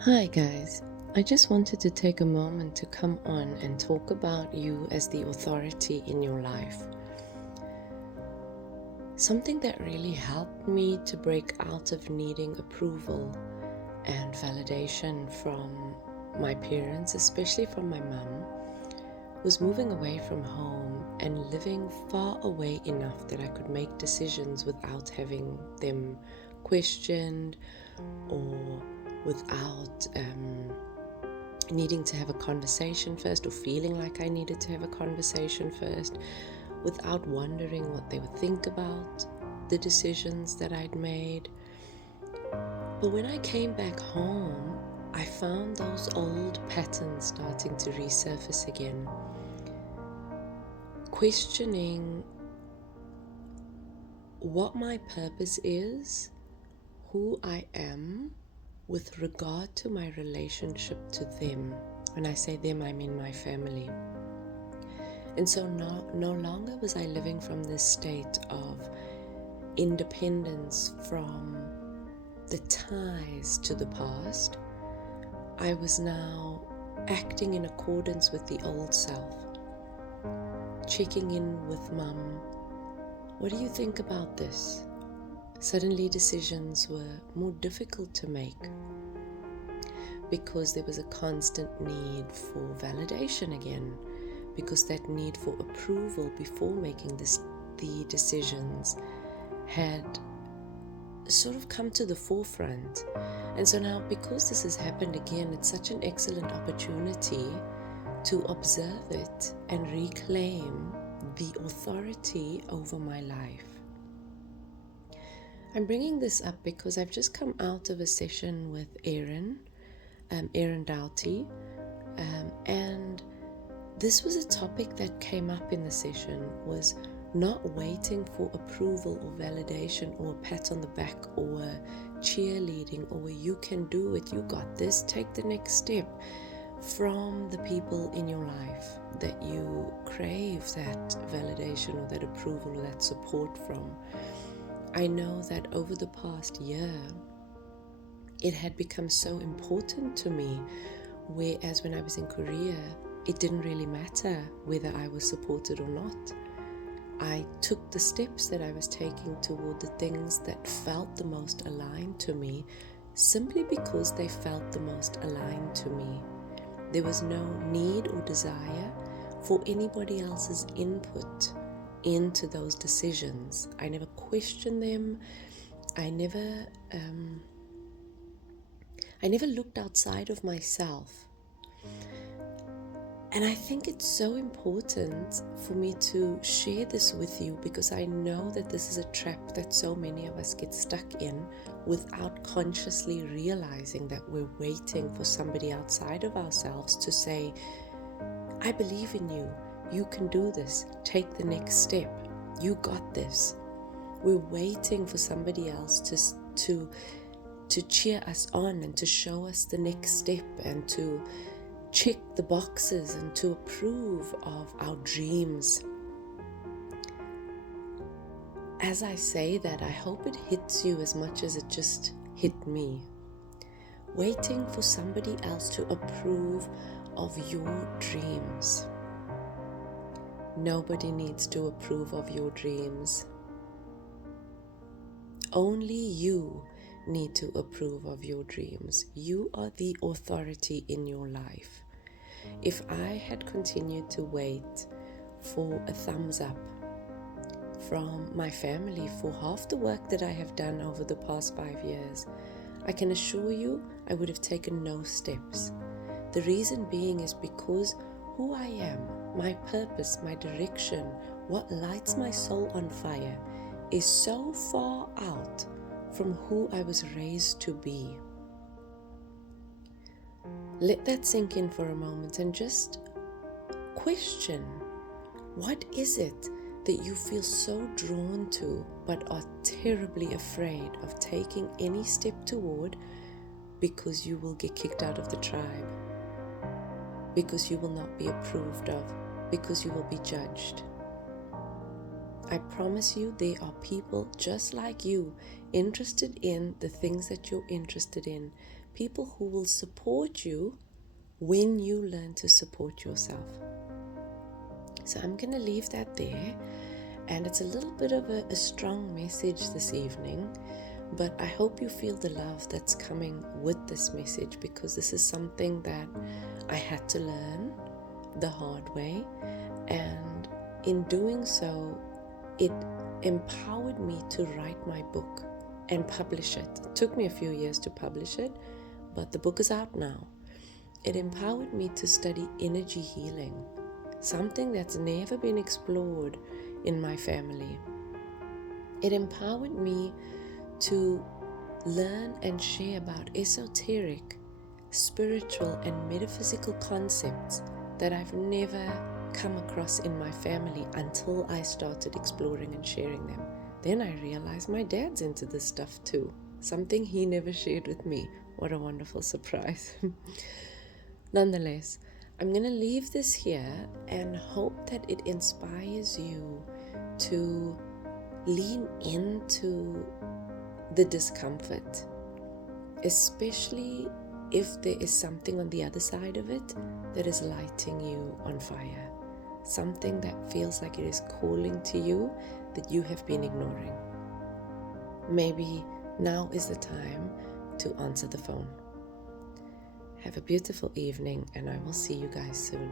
Hi guys, I just wanted to take a moment to come on and talk about you as the authority in your life. Something that really helped me to break out of needing approval and validation from my parents, especially from my mum, was moving away from home and living far away enough that I could make decisions without having them questioned or without needing to have a conversation first, or feeling like I needed to have a conversation first, without wondering what they would think about the decisions that I'd made. But when I came back home, I found those old patterns starting to resurface again, questioning what my purpose is, who I am, with regard to my relationship to them. When I say them, I mean my family. And so no longer was I living from this state of independence from the ties to the past. I was now acting in accordance with the old self, checking in with mum. What do you think about this? Suddenly decisions were more difficult to make because there was a constant need for validation again, because that need for approval before making the decisions had sort of come to the forefront. And so now, because this has happened again, it's such an excellent opportunity to observe it and reclaim the authority over my life. I'm bringing this up because I've just come out of a session with Erin Doughty, and this was a topic that came up in the session, was not waiting for approval or validation or a pat on the back or cheerleading or you can do it, you got this, take the next step, from the people in your life that you crave that validation or that approval or that support from. I know that over the past year, it had become so important to me, whereas when I was in Korea, it didn't really matter whether I was supported or not. I took the steps that I was taking toward the things that felt the most aligned to me, simply because they felt the most aligned to me. There was no need or desire for anybody else's input into those decisions. I never questioned them. I never looked outside of myself. And I think it's so important for me to share this with you, because I know that this is a trap that so many of us get stuck in without consciously realizing that we're waiting for somebody outside of ourselves to say, I believe in you, you can do this, take the next step, you got this. We're waiting for somebody else to cheer us on and to show us the next step and to check the boxes and to approve of our dreams. As I say that, I hope it hits you as much as it just hit me. Waiting for somebody else to approve of your dreams. Nobody needs to approve of your dreams. Only you need to approve of your dreams. You are the authority in your life. If I had continued to wait for a thumbs up from my family for half the work that I have done over the past 5 years, I can assure you I would have taken no steps. The reason being is because who I am, my purpose, my direction, what lights my soul on fire is so far out from who I was raised to be. Let that sink in for a moment and just question, what is it that you feel so drawn to but are terribly afraid of taking any step toward, because you will get kicked out of the tribe, because you will not be approved of, because you will be judged? I promise you, there are people just like you interested in the things that you're interested in, people who will support you when you learn to support yourself. So I'm going to leave that there, and it's a little bit of a strong message this evening, but I hope you feel the love that's coming with this message, because this is something that I had to learn the hard way, and in doing so, it empowered me to write my book and publish it. It took me a few years to publish it, but the book is out now. It empowered me to study energy healing, something that's never been explored in my family. It empowered me to learn and share about esoteric, spiritual, and metaphysical concepts that I've never come across in my family until I started exploring and sharing them. Then I realized my dad's into this stuff too, something he never shared with me. What a wonderful surprise. Nonetheless, I'm going to leave this here and hope that it inspires you to lean into the discomfort, especially if there is something on the other side of it that is lighting you on fire, something that feels like it is calling to you that you have been ignoring. Maybe now is the time to answer the phone. Have a beautiful evening, and I will see you guys soon.